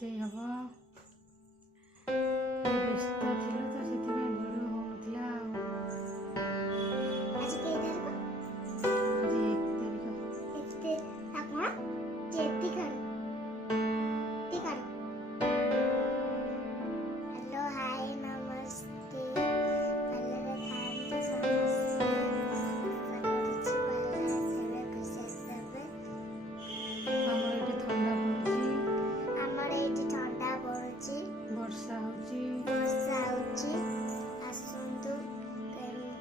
ରୋଷେଇ ହବ। ବ୍ୟସ୍ତ ଥିଲା ତ ସେଥିପାଇଁ ଭିଡ଼ିଓ ହଉନଥିଲା ଆଉ। ଆଜି କେଇ ତାରିଖ? ଆଜି 1 ତାରିଖ। ଏତେ ଆପଣ ଯେତି କର ଟି କର। हेलो हाय नमस्ते भलरे थांतु समस्ते आशा करूछि भलरे सेबे खुशी सेबे। ଆମର ଏଠି ଥଣ୍ଡା ପଡୁଛି, ଆମର ଏଠି ଥଣ୍ଡା ପଡୁଛି, ବର୍ଷା ହଉଛି। ଆସନ୍ତୁ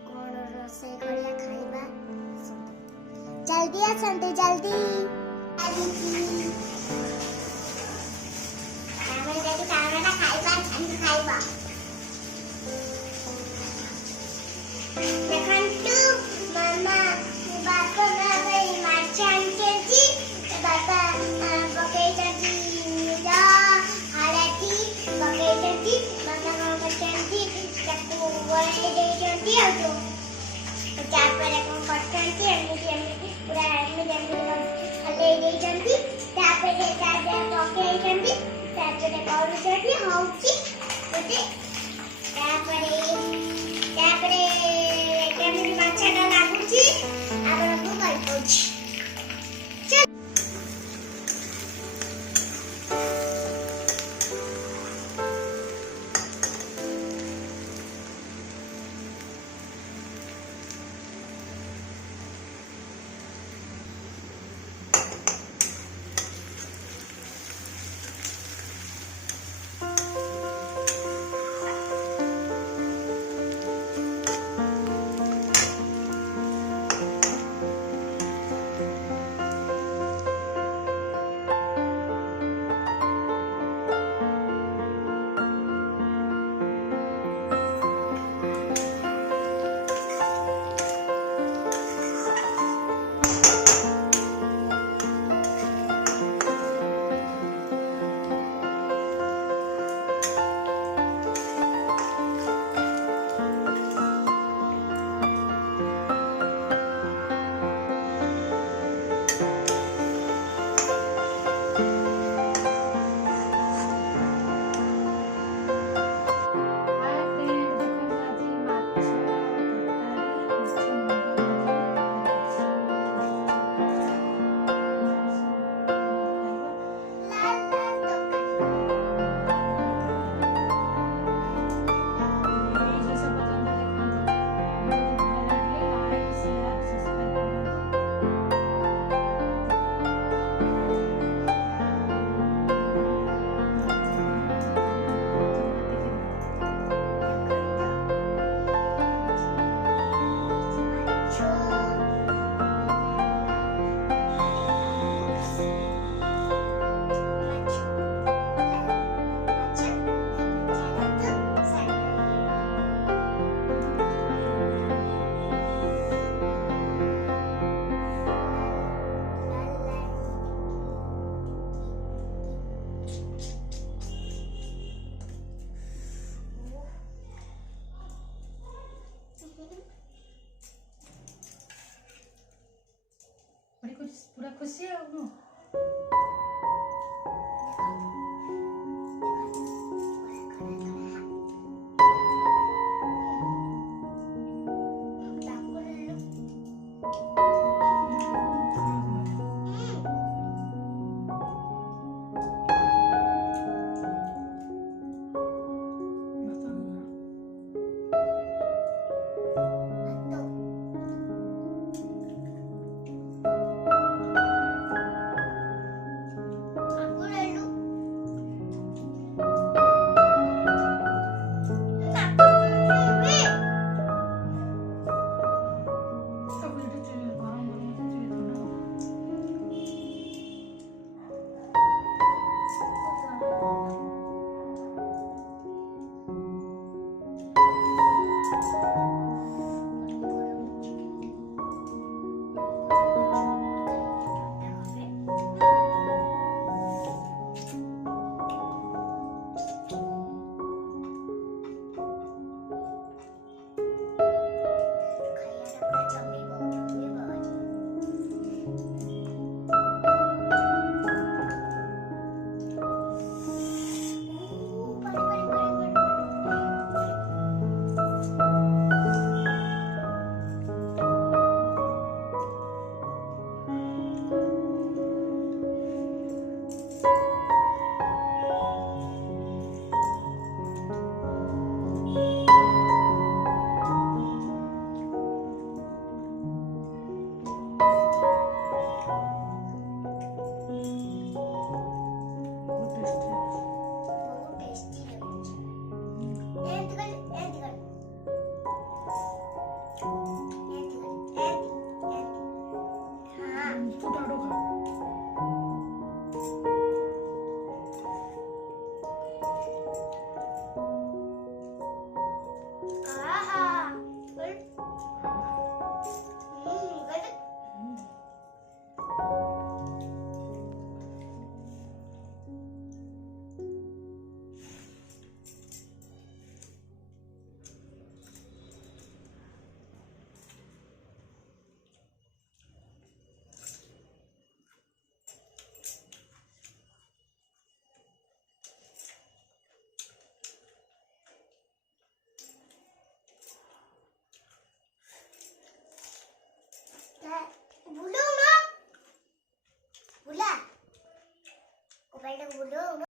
କଣ ରୋଷେଇ କରିବା ଖାଇବା। ଜଲ୍ଦି ଆସନ୍ତୁ ଜଲ୍ଦି। ଆମେ ଯଦି ଖାଇବାଟା ଖାଇବା ଖାଇବା। ଦେଖନ୍ତୁ ମାମା ବାପା ପାଇଁ ମାଛ ଆଣିଛନ୍ତି। ବାପା ପକେଇଛନ୍ତି ହଳଦୀ ପକେଇଛନ୍ତି। ମାମା କଣ କରିଛନ୍ତି ତାକୁ ଗୋଳେଇ ଦେଇଛନ୍ତି ଆଉ ତାପରେ କଣ କରିଛନ୍ତି ଏମିତି ପୁରା ଏମିତି ହଲେଇ ଦେଇଛନ୍ତି। ତାପରେ ପକେଇଛନ୍ତି ତାପରେ କରୁଛନ୍ତି ହଉଛି ଗୋଟେ। ତାପରେ କେମିତି ମାଛଟା ଲାଗୁଛି ଆପଣଙ୍କୁ କହିଦେଉଛି। पूरा खुशी है।